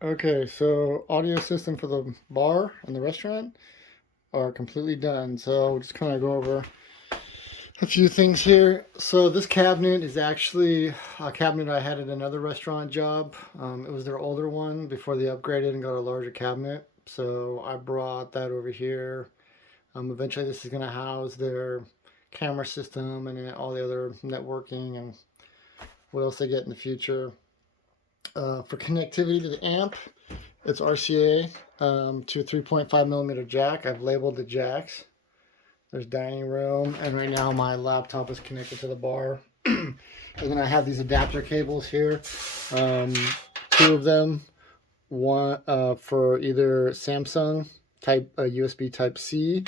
Okay, so audio system for the bar and the restaurant are completely done. So we'll just kind of go over a few things here. So this cabinet is actually a cabinet I had at another restaurant job. It was their older one before they upgraded and got a larger cabinet. So I brought that over here. Eventually this is going to house their camera system and all the other networking and what else they get in the future. For connectivity to the amp, it's RCA to a 3.5 millimeter jack. I've labeled the jacks. There's dining room, and right now my laptop is connected to the bar. And then I have these adapter cables here, two of them, one for either Samsung type USB Type C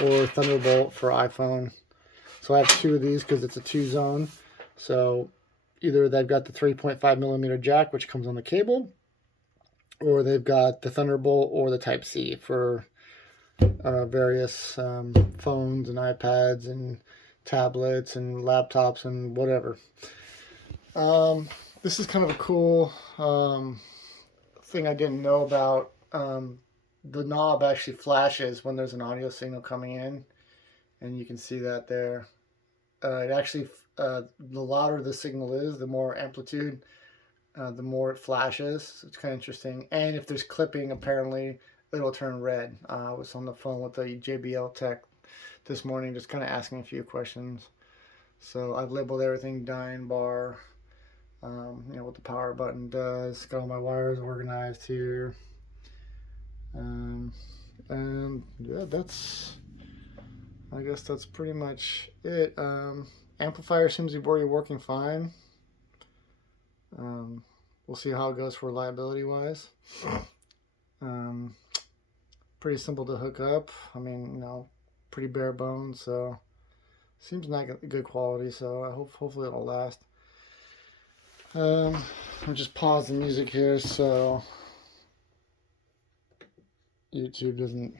or Thunderbolt for iPhone. So I have two of these because it's a 2-zone. So either they've got the 3.5 millimeter jack, which comes on the cable, or they've got the Thunderbolt or the Type C for various phones and iPads and tablets and laptops and whatever. This is kind of a cool thing I didn't know about. The knob actually flashes when there's an audio signal coming in, and you can see that there. It actually, the louder the signal is, the more amplitude, the more it flashes. So it's kind of interesting. And if there's clipping, apparently it'll turn red. I was on the phone with the JBL tech this morning, just kind of asking a few questions. So I've labeled everything, dyne bar, what the power button does. Got all my wires organized here. And yeah, I guess that's pretty much it. Amplifier seems to be already working fine. We'll see how it goes for reliability wise. Pretty simple to hook up. I mean, pretty bare bones, so seems like good quality. So I hopefully it'll last. I'll just pause the music here so YouTube doesn't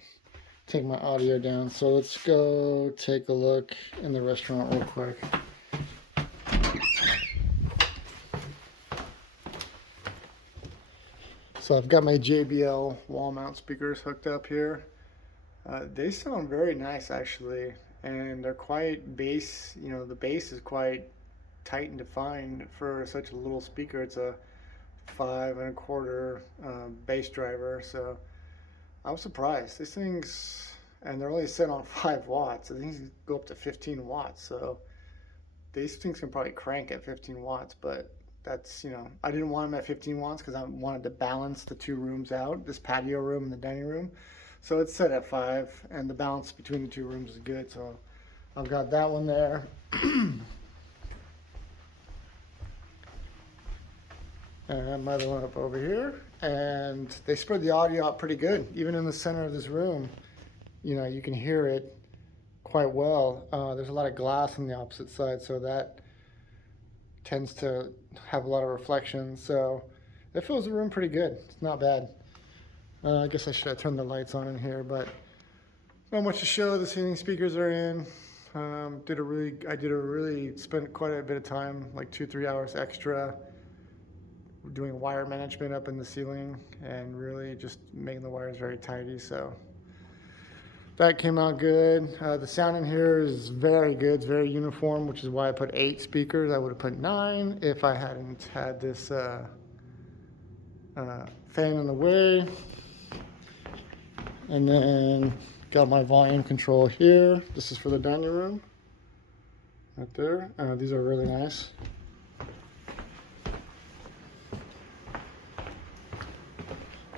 take my audio down. So let's go take a look in the restaurant real quick. So I've got my JBL wall mount speakers hooked up here. They sound very nice actually, and they're quite bass. The bass is quite tight and defined for such a little speaker. It's a 5 1/4 bass driver, so I was surprised. These things, and they're only set on 5 watts. So these go up to 15 watts. So these things can probably crank at 15 watts, but that's, I didn't want them at 15 watts because I wanted to balance the two rooms out, this patio room and the dining room. So it's set at 5, and the balance between the two rooms is good. So I've got that one there. And my other one up over here. And they spread the audio out pretty good. Even in the center of this room, you can hear it quite well. There's a lot of glass on the opposite side, so that tends to have a lot of reflection. So it fills the room pretty good. It's not bad. I guess I should have turned the lights on in here, but not much to show. The ceiling speakers are in. I spent quite a bit of time, like 2-3 hours extra, doing wire management up in the ceiling and really just making the wires very tidy. So that came out good. The sound in here is very good. It's very uniform, which is why I put 8 speakers. I would have put 9 if I hadn't had this fan in the way. And then got my volume control here. This is for the dining room right there. These are really nice.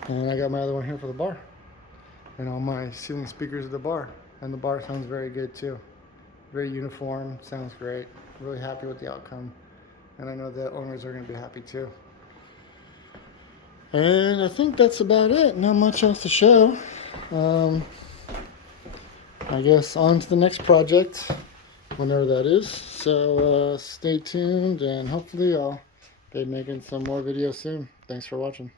And I got my other one here for the bar. And all my ceiling speakers at the bar. And the bar sounds very good too. Very uniform, sounds great. Really happy with the outcome. And I know the owners are going to be happy too. And I think that's about it. Not much else to show. I guess on to the next project, whenever that is. So stay tuned, and hopefully I'll be making some more videos soon. Thanks for watching.